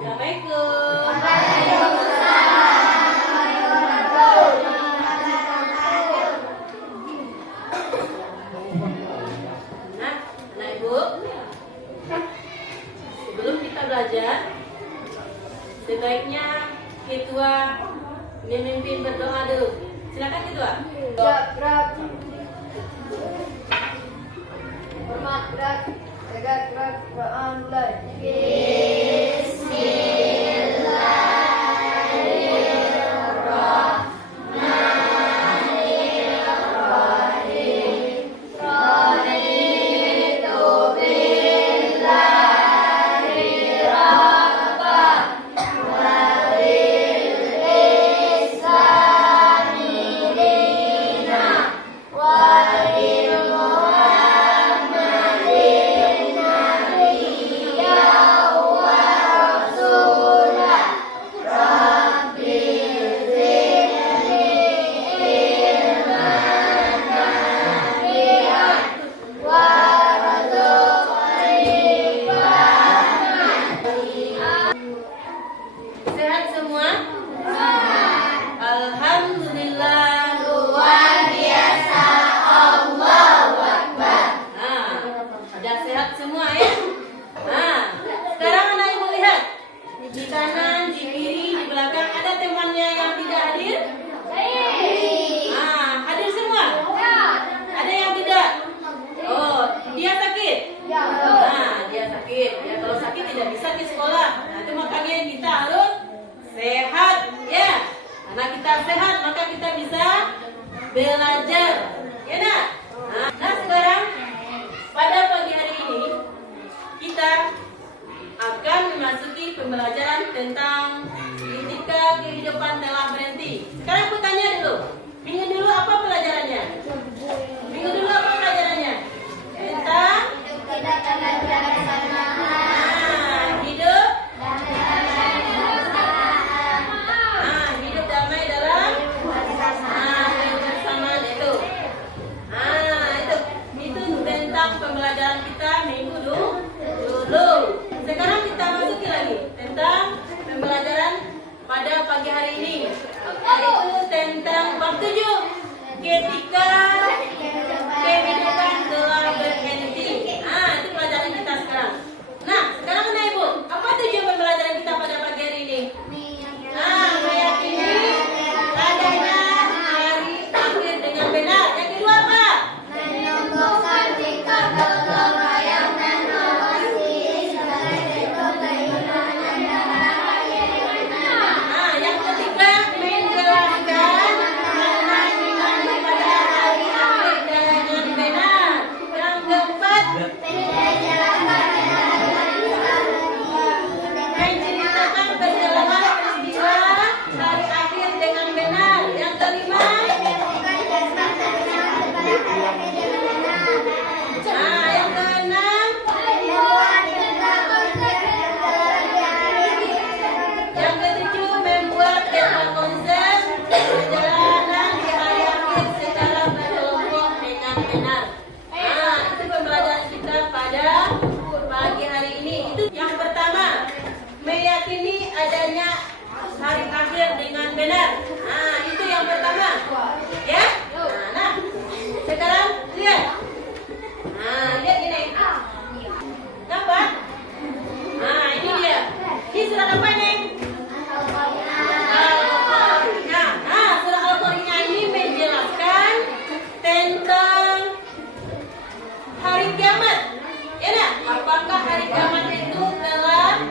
Assalamualaikum. Nah, anak ibu, sebelum kita belajar, sebaiknya ketua memimpin berdoa dulu. Silakan ketua. Hormat berat, jaga keras, Quran mulai. Sehat semua? Alhamdulillah. Luar biasa, Allahu Akbar. Nah, sudah sehat semua ya? Nah, sekarang anak ibu lihat. Di kanan, di kiri, di belakang ada temannya yang tidak hadir? Nah, hadir semua? Ada yang tidak? Oh, dia sakit? Nah, dia sakit. Ya, kalau sakit tidak bisa ke sekolah. Nah, itu makanya kita harus sehat ya. Karena kita sehat maka kita bisa belajar. Ya nak? Nah, sekarang pada pagi hari ini kita akan memasuki pembelajaran tentang ketika kehidupan telah berhenti. Sekarang aku tanya dulu. Minggu dulu apa pelajarannya? Minggu dulu apa pelajarannya? Tentang hidup. Hidup damai dalam kebersamaan itu. Itu tentang pembelajaran kita minggu dulu. Sekarang kita masuki lagi tentang pembelajaran pada pagi hari ini. Yaitu tentang bab 7. Ketika kehidupan telah berhenti. Itu pelajaran kita sekarang. Nah, sekarang anak ibu, apa tujuan pembelajaran kita pada pagi hari ini? Meyakini adanya hari akhir dengan benar. Yang kedua apa? Menemukan sikap gotong royong dan mengasihi sebagai bentuk keimanan dan Yang ketiga menjelaskan makna iman kepada hari akhir dengan benar. Yang keempat menceritakan perjalanan peristiwa hari akhir dengan benar. Yang kelima yang keenam yang ketujuh membuat peta konsep perjalanan di hari akhir secara berkelompok dengan benar. Itu pembelajaran kita pada pagi hari ini. Itu yang pertama, meyakini adanya hari akhir dengan benar. Itu yang pertama. Ya? Nah, sekarang lihat. Lihat ini. Dapat? Ini dia. Ini surat apa ini? Surah Al-Qari'ah ini menjelaskan tentang hari kiamat. Ya nak? Apakah hari kiamat itu telah?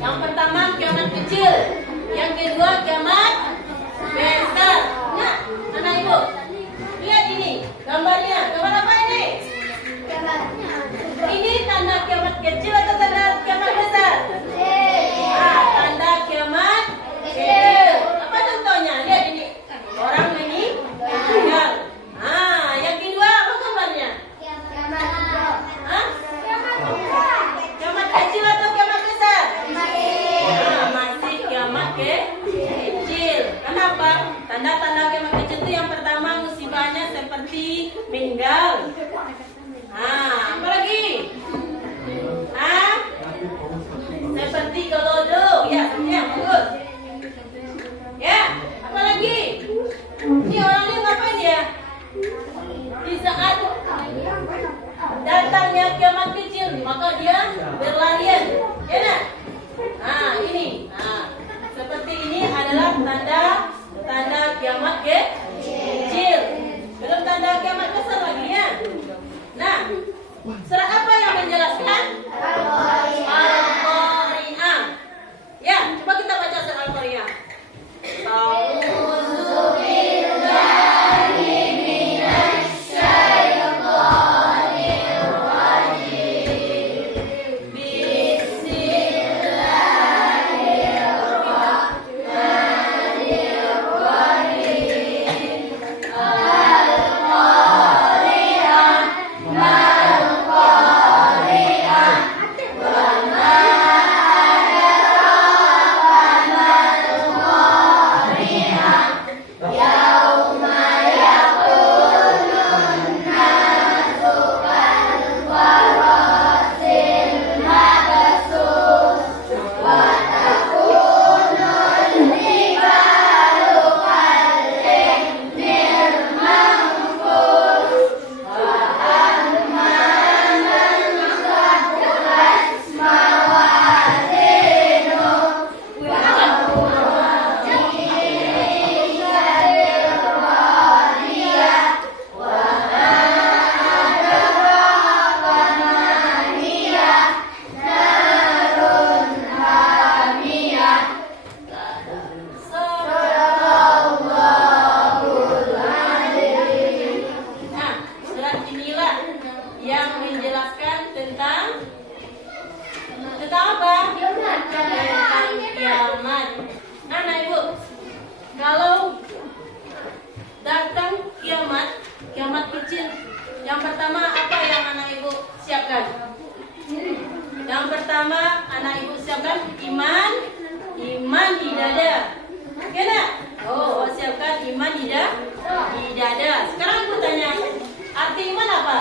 Yang pertama kiamat kecil, yang kedua kiamat besar. Nah, anak ibu, lihat ini gambarnya. Gambar apa ini? Ini tanda kiamat kecil atau tanda kiamat besar? Tanda kiamat kecil. Apa contohnya? Lihat ini. Orang meninggal. Yang kedua apa gambarnya? Kiamat kecil atau kiamat besar? Masih kiamat kecil. Kenapa? Tanda-tanda kiamat kecil itu yang pertama musibahnya seperti meninggal. Apa lagi? Seperti kalau anak ibu siapkan iman, iman di dada. Oke nak? Oh, siapkan iman di dada. Sekarang ibu tanya, arti iman apa?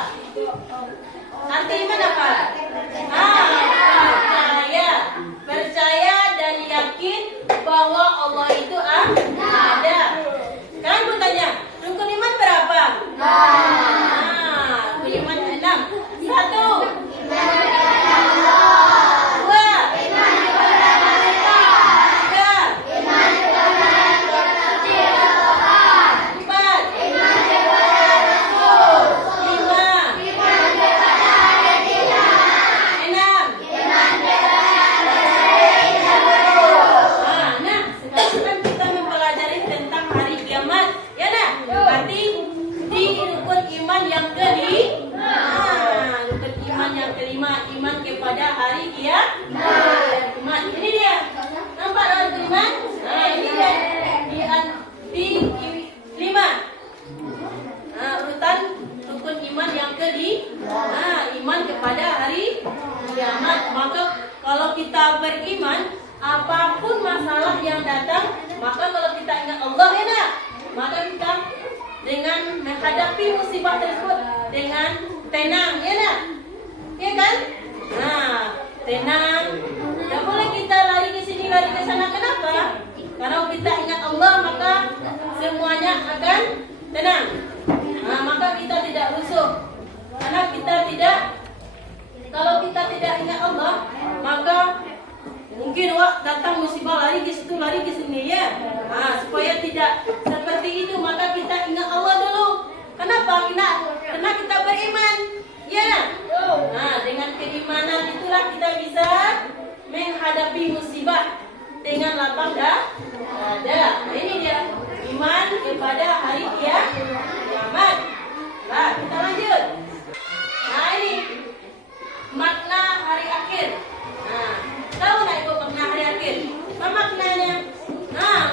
Arti iman apa? Percaya. Percaya dan yakin bahwa Allah itu ada. Sekarang ibu tanya, rukun iman berapa? Rukun iman 6. 1. Iman kepada hari kiamat. Maka kalau kita beriman, apapun masalah yang datang, maka kalau kita ingat Allah ya, maka kita dengan menghadapi musibah tersebut dengan tenang ya, ya kan? Tenang. Tidak boleh kita lari ke sini lari ke sana. Kenapa? Kalau kita ingat Allah, maka semuanya akan tenang. Maka kita tidak rusuh. Karena kalau kita tidak ingat Allah, maka mungkin datang musibah lari ke situ lari ke sini ya. Supaya tidak seperti itu, maka kita ingat Allah dulu. Kenapa? Karena kita beriman. Ya. Dengan keimanan itulah kita bisa menghadapi musibah dengan lapang dada. Ini dia iman kepada hari kiamat. Kita lanjut. Ini makna hari akhir. Tahu nggak ibu makna hari akhir? Apa maknanya?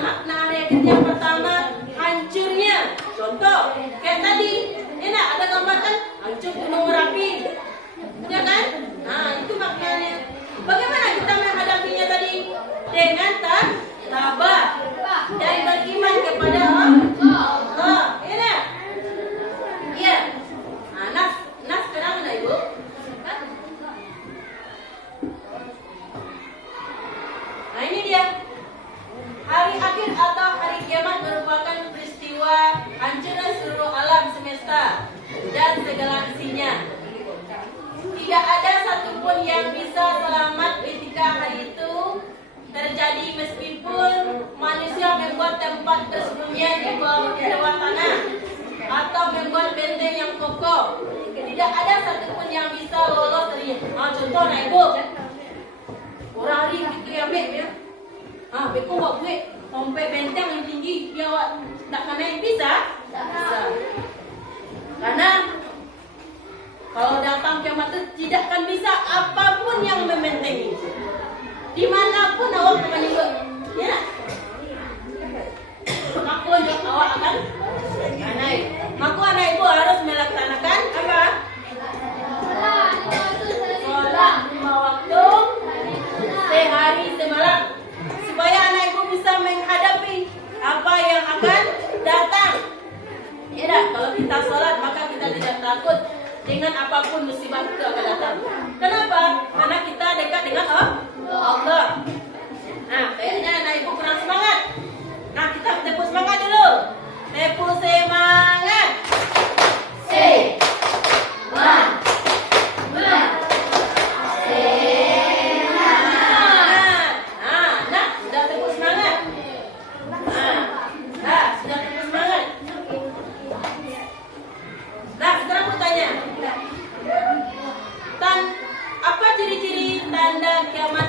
Makna hari akhir yang pertama, hancurnya. Contoh, kayak tadi, ini ada gambar kan? Hancur gunung Merapi, ya kan? Itu maknanya. Bagaimana kita menghadapinya tadi? Dengan tabah dan beriman kepada Allah. Iya. Nas sekarang mana ibu? Ini dia. Hari akhir atau hari kiamat merupakan peristiwa hancurnya seluruh alam semesta dan segala isinya. Tidak ada satupun yang bisa selamat ketika hari itu terjadi, meskipun manusia membuat tempat tersembunyian di bawah tanah atau membuat benteng yang kokoh. Tidak ada satupun yang bisa lolos dari. Contoh nah ibu, orang hari kita ambil ya. Beko buat buat sampai benteng yang tinggi, dia tak naik bisa? Tak bisa. Karena kalau datang kiamat itu tidak akan bisa apapun yang membentengi. Dimanapun awak akan ikut, ya. Maka awak akan naik. Maka anak ibu harus melaksanakan apa? Sholat 5 waktu sehari semalam, supaya anak ibu bisa menghadapi apa yang akan datang. Ya, kalau kita sholat maka kita tidak takut dengan apapun musibah itu akan datang. Kenapa? Karena kita dekat dengan Allah. Kayaknya anak ibu kurang semangat. Kita tepuk semangat dulu. Tepuk semangat. Sudah tepuk semangat. Sudah tepuk semangat. Sekarang aku tanya. Apa ciri-ciri tanda kiamat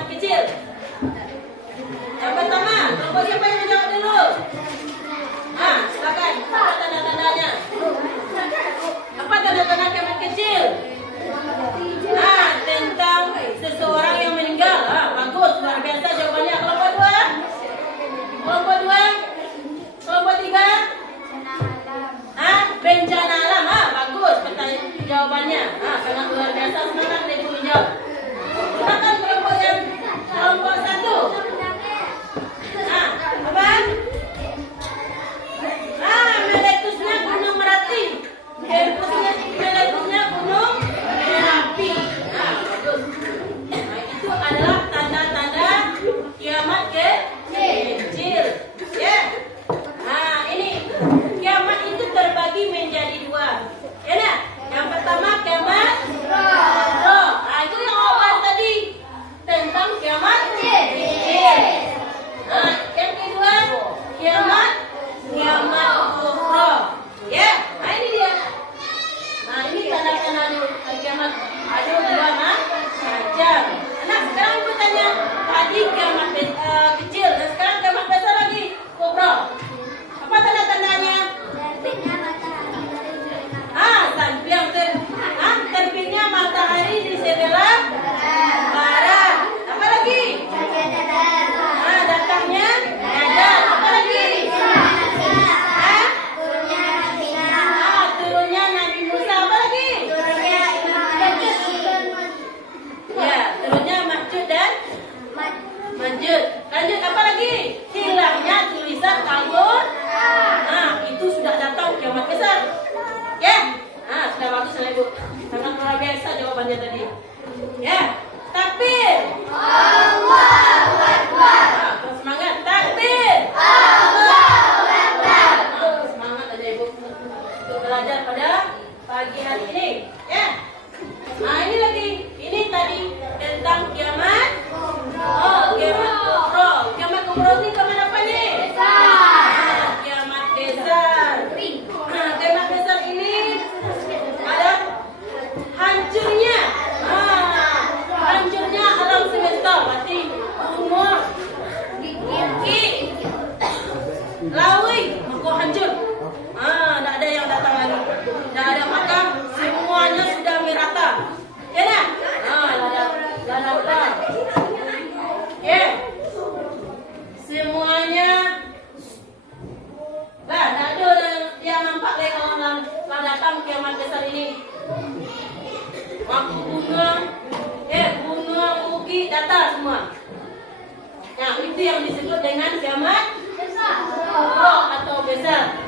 itu yang disebut dengan kiamat kubra atau besar.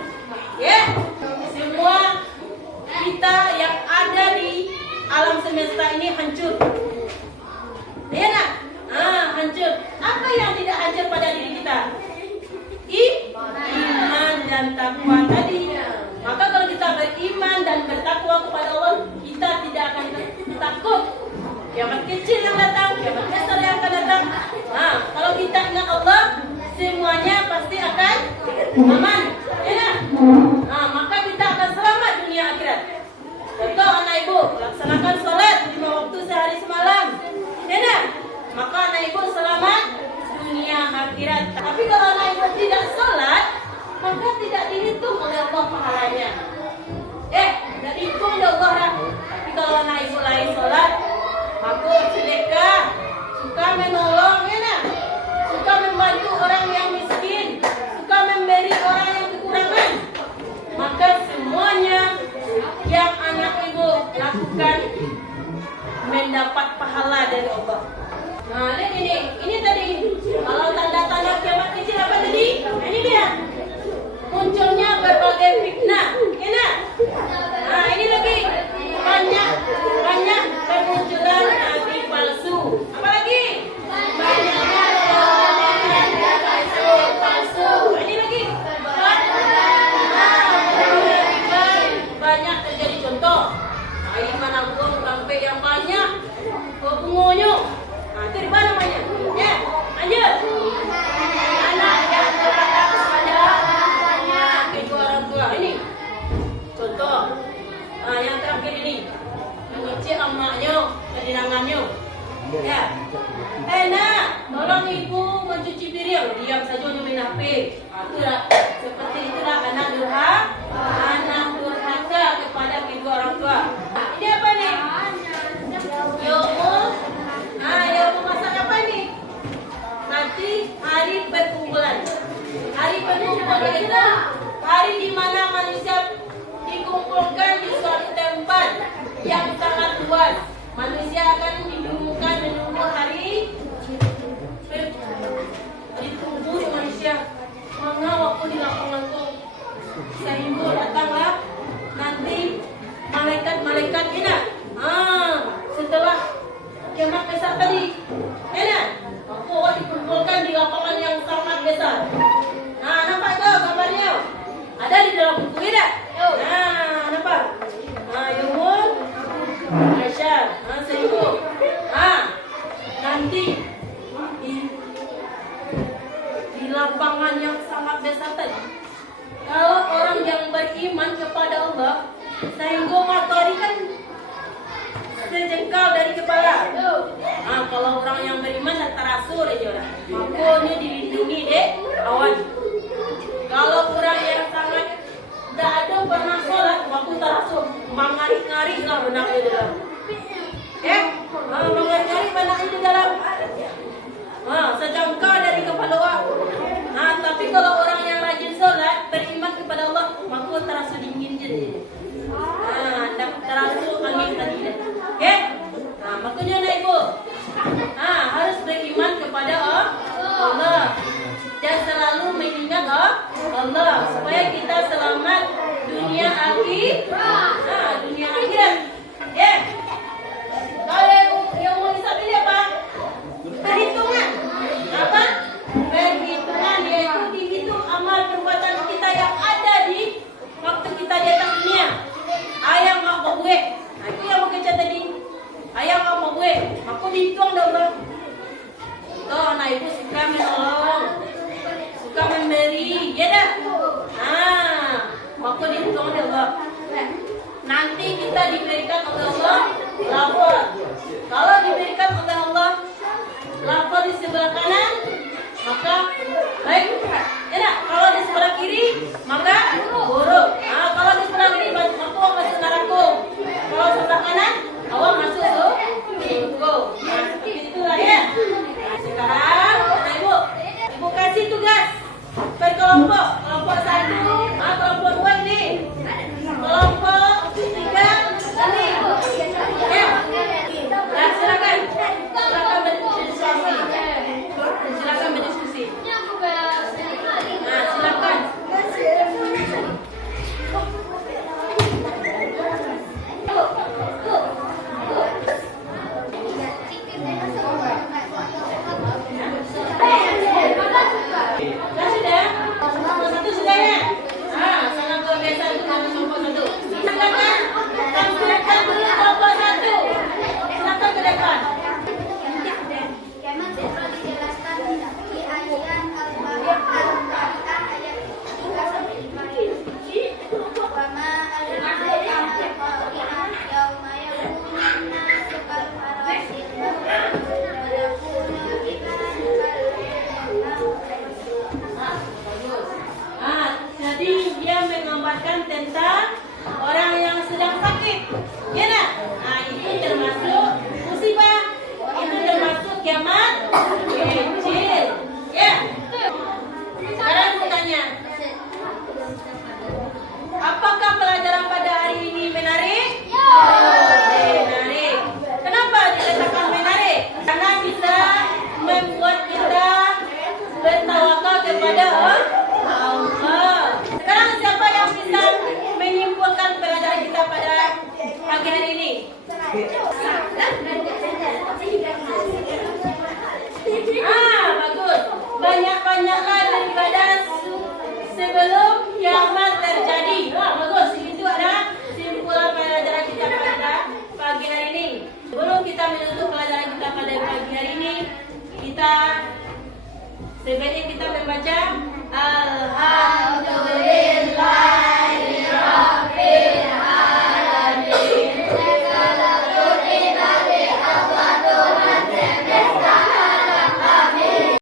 Ya, semua kita yang ada di alam semesta ini hancur. Ya nak? Hancur. Apa yang tidak hancur pada diri kita? Iman dan takwa tadi. Maka kalau kita beriman dan bertakwa kepada Allah, kita tidak akan takut kiamat kecil yang datang, kiamat besar yang akan datang. Kalau kita ingat Allah, semuanya pasti akan aman. Ya, maka kita akan selamat dunia akhirat. Contoh anak ibu, laksanakan sholat 5 waktu sehari semalam. Ya, maka anak ibu selamat dunia akhirat. Tapi kalau anak ibu tidak sholat, maka tidak dihitung oleh Allah pahalanya. Tidak dihitung oleh Allah. Tapi kalau anak ibu lain sholat, aku sedekah, suka menolong, suka membantu orang yang miskin, suka memberi orang yang kekurangan, maka semuanya yang anak ibu lakukan mendapat pahala dari Allah. Nah, lihat ini tadi. Kalau tanda-tanda kiamat kecil apa tadi? Ini dia. Munculnya berbagai fitnah. Nah, ini lagi banyak bermunculan nabi palsu. Apa lagi? Banyaknya palsu. Ini lagi. Banyak terjadi contoh. Air menabung sampai yang banyak. Pengunjung. Itu di mana namanya? Ya, lanjut. Anak yang berkata kepada kedua orang tua. Ini contoh. Yang terakhir ini mengecek amaknya, kedinangannya. Ya. Nak, tolong ibu mencuci piring. Diam saja main HP. Itulah seperti itulah anak durhaka kepada kedua orang tua. Ini apa nih? Ya mau masak apa nih? Nanti hari perkumpulan. Hari perkumpulan itu hari di mana manusia dikumpulkan di suatu tempat yang sangat luas. Manusia akan didengungkan menunggu hari ditunggu manusia. Mana waktu di lapangan tuh sehingga datanglah nanti malaikat ini. Setelah kiamat besar tadi, aku akan dikumpulkan di lapangan yang sangat besar. Nampak tuh gambarnya? Ada di dalam buku ini. Nampak? Yumun, Aisyah, Seribu. Nanti di lapangan yang sangat besar tadi, kalau orang yang beriman kepada Allah, sehingga matahari kan sejengkal dari kepala. Kalau orang yang beriman terasur aja orang. Makanya dilindungi deh awan. Kalau orang yang sangat tidak ada pernah sholat, waktu terasur, mengari-ngari lah benaknya di dalam. Mengari-ngari benaknya di dalam. Sejengkal dari kepala awak. Tapi kalau orang yang rajin sholat, beriman kepada Allah, maka terasa dingin jadi. Terasa angin tadi deh. Makanya anak ibu harus beriman kepada Allah dan selalu mengingat Allah supaya kita selamat dunia akhirat. Kalau yang mau hisab ini apa? Perhitungan. Apa? Perhitungan, yaitu dihitung amal perbuatan kita yang ada di waktu kita di atas dunia. Ayam apa gue? Itu yang mau kecat tadi. Ayam apa gue? Aku dihitung dah Allah. Tuh anak ibu suka menolong, suka memberi, ya dah. Maka dihitung dah Allah. Nanti kita diberikan oleh Allah lapar. Kalau diberikan oleh Allah lapar di sebelah kanan, maka baik. Ya dah. Kalau di sebelah kiri, maka buruk. Kalau di sebelah kiri, maka awak masuk neraka. Kalau sebelah kanan, awak masuk surga. Seperti itulah ya. Sekarang, anak ibu kasih tugas berkelompok. Kelompok 1, kelompok 2 ini. Kelompok 3 ini. Ya. Silakan berdiskusi. kecil. Ya. Sekarang aku tanya, apakah pelajaran pada hari ini menarik? Menarik. Kenapa dikatakan menarik? Karena bisa membuat kita bertawakal kepada Allah. Sekarang siapa yang bisa menyimpulkan pelajaran kita pada pagi hari ini? Bagus. Banyak-banyaklah daripada sebelum